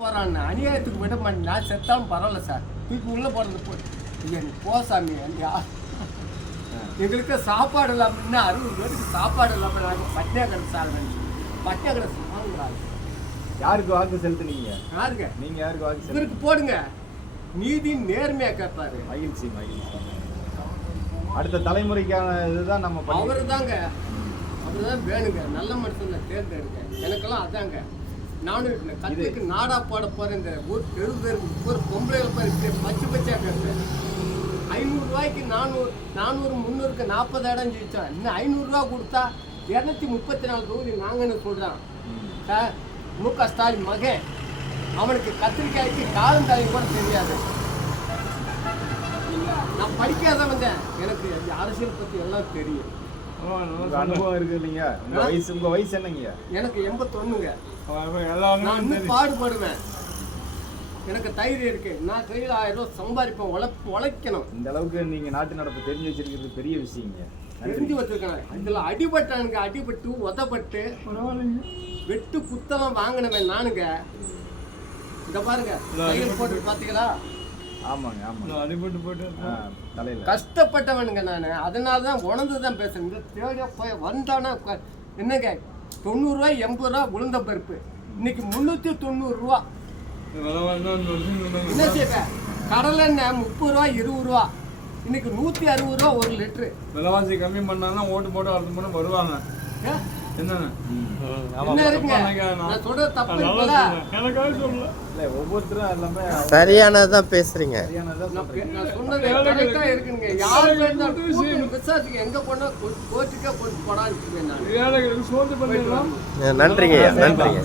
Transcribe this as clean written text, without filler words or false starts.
போகிறான் அநியாயத்துக்கு விட மாட்டேன். நான் செத்தாலும் பரவாயில்ல சார், தூக்கி உள்ளே போகிறது போய் நீ போ சாமி. எங்களுக்கு சாப்பாடு இல்லாமல் இன்னும் 60 பேருக்கு சாப்பாடு இல்லாமல் நாங்கள் பட்டினியாக கிடச்சி சார் பட்டினியாக கிடச்சி வாங்குறாங்க. யாருக்கு வாக்கு செலுத்துனீங்க? யாருங்க? நீங்கள் யாருக்கு வாக்கு செலுத்து? இவருக்கு போடுங்க, நீதி நேர்மையாக கேட்பாரு. மகிழ்ச்சி மகிழ்ச்சி. அடுத்த தலைமுறைக்கான இதுதான் நம்ம அவரு தாங்க, அவர் தான் வேணுங்க. நல்ல மனுஷனை தேர்ந்தெடுங்க. எனக்கெல்லாம் அதாங்க. நானும் இல்லை கத்துக்கு நாடா போட போகிறேன். இந்த ஊர் தெரு ஒரு பொம்பளைகளை பாரு பச்சை பச்சையாக கேட்பேன். 500 ரூபாய்க்கு 400 300க்கு 40 இடம் ஜெயித்தான். இன்னும் 500 ரூபா கொடுத்தா 234 தொகுதி நாங்கன்னு சொல்கிறான் சார். மு.க. ஸ்டாலின் மகன், அவனுக்கு கத்திரிக்காய்க்கு காலம் தாய் கூட தெரியாது. நான் படிக்காத வந்தேன், எனக்கு அரசியல் பற்றி எல்லாம் தெரியும். அனுபவம் இருக்கு இல்லைங்க? உங்க வயசு என்னங்க? எனக்கு 81ங்க. நான் இன்னும் பாடுபடுவேன், எனக்கு தைரியம் இருக்கு. நான் கையில் 1000 ரூபா சம்பாதிப்பேன், உழைக்கணும். இந்த அளவுக்கு நீங்க நாட்டு நடப்பு தெரிஞ்சு வச்சிருக்கிறது பெரிய விஷயங்க. தெரிஞ்சு வச்சிருக்கேன். இதுல அடிபட்டானுங்க, அடிபட்டு உதப்பட்டு வெட்டு குத்தலாம் வாங்கினவன் நானுங்க. இங்க பாருங்க தையல் போட்டு பாத்தீங்களா? ஆமாங்க ஆமாங்க, அடிபட்டு போட்டு தலையில கஷ்டப்பட்டவனுங்க நானு. அதனால தான் உணர்ந்துதான் பேசுறேன். இந்த தேடியா போய் வந்தானா என்னங்க 90 ரூபாய் 80 ரூபா உளுந்த பருப்பு இன்னைக்கு 390 ரூபா. என்ன செய்ய? கடலை எண்ணெய் 30 ரூபா 20 ரூபா, இன்னைக்கு 160 ரூபா 1 லிட்டரு. விலைவாசி கம்மி பண்ணாங்கன்னா ஓட்டு போட்டு அடுத்த முறை வருவாங்க. என்ன இருக்குங்க? நான் சொல்றது தப்பு இல்ல, ஒவ்வொருத்தரும் எல்லாமே சரியானதான் பேசுறீங்க. நான் சொன்னது கரெக்டா இருக்குங்க. யாரு விசாரிச்சுங்க, எங்க போனா கோர்ட்டுக்கே போட்டு போடான்னு நான் நன்றிங்க, நன்றிங்க.